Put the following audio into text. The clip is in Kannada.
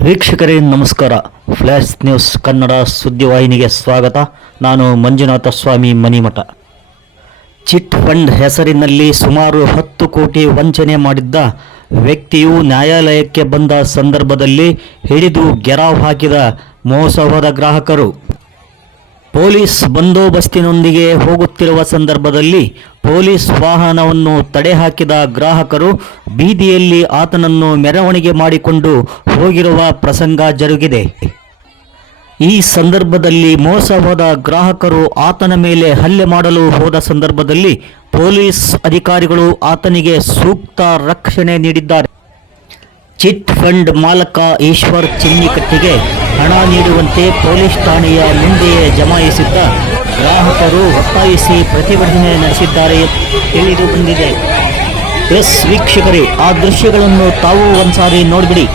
ವೀಕ್ಷಕರೇ, ನಮಸ್ಕಾರ. ಫ್ಲ್ಯಾಶ್ ನ್ಯೂಸ್ ಕನ್ನಡ ಸುದ್ದಿವಾಹಿನಿಗೆ ಸ್ವಾಗತ. ನಾನು ಮಂಜುನಾಥ ಸ್ವಾಮಿ ಮನಿಮಠ ಚಿಟ್ ಫಂಡ್ ಹೆಸರಿನಲ್ಲಿ ಸುಮಾರು ಹತ್ತು ಕೋಟಿ ವಂಚನೆ ಮಾಡಿದ್ದ ವ್ಯಕ್ತಿಯು ನ್ಯಾಯಾಲಯಕ್ಕೆ ಬಂದ ಸಂದರ್ಭದಲ್ಲಿ ಹಿಡಿದು ಗೆರಾವ್ ಹಾಕಿದ ಮೋಸ ಹೋದ ಗ್ರಾಹಕರು. ಪೊಲೀಸ್ ಬಂದೋಬಸ್ತಿನೊಂದಿಗೆ ಹೋಗುತ್ತಿರುವ ಸಂದರ್ಭದಲ್ಲಿ ಪೊಲೀಸ್ ವಾಹನವನ್ನು ತಡೆ ಹಾಕಿದ ಗ್ರಾಹಕರು ಬೀದಿಯಲ್ಲಿ ಆತನನ್ನು ಮೆರವಣಿಗೆ ಮಾಡಿಕೊಂಡು ಹೋಗಿರುವ ಪ್ರಸಂಗ ಜರುಗಿದೆ. ಈ ಸಂದರ್ಭದಲ್ಲಿ ಮೋಸ ಹೋದ ಗ್ರಾಹಕರು ಆತನ ಮೇಲೆ ಹಲ್ಲೆ ಮಾಡಲು ಹೋದ ಸಂದರ್ಭದಲ್ಲಿ ಪೊಲೀಸ್ ಅಧಿಕಾರಿಗಳು ಆತನಿಗೆ ಸೂಕ್ತ ರಕ್ಷಣೆ ನೀಡಿದ್ದಾರೆ. ಚಿಟ್ ಫಂಡ್ ಮಾಲಕ ಈಶ್ವರ್ ಚಿನ್ನಿಕಟ್ಟಿಗೆ ಹಣ ನೀಡುವಂತೆ ಪೊಲೀಸ್ ಠಾಣೆಯ ಮುಂದೆಯೇ ಜಮಾಯಿಸಿದ್ದ ಗ್ರಾಹಕರು ಒತ್ತಾಯಿಸಿ ಪ್ರತಿಭಟನೆ ನಡೆಸಿದ್ದಾರೆ ತಿಳಿದು ಬಂದಿದೆ. ಎಸ್ ವೀಕ್ಷಕರೇ, ಆ ದೃಶ್ಯಗಳನ್ನು ತಾವು ಒಂದ್ಸಾರಿ ನೋಡ್ಬಿಡಿ.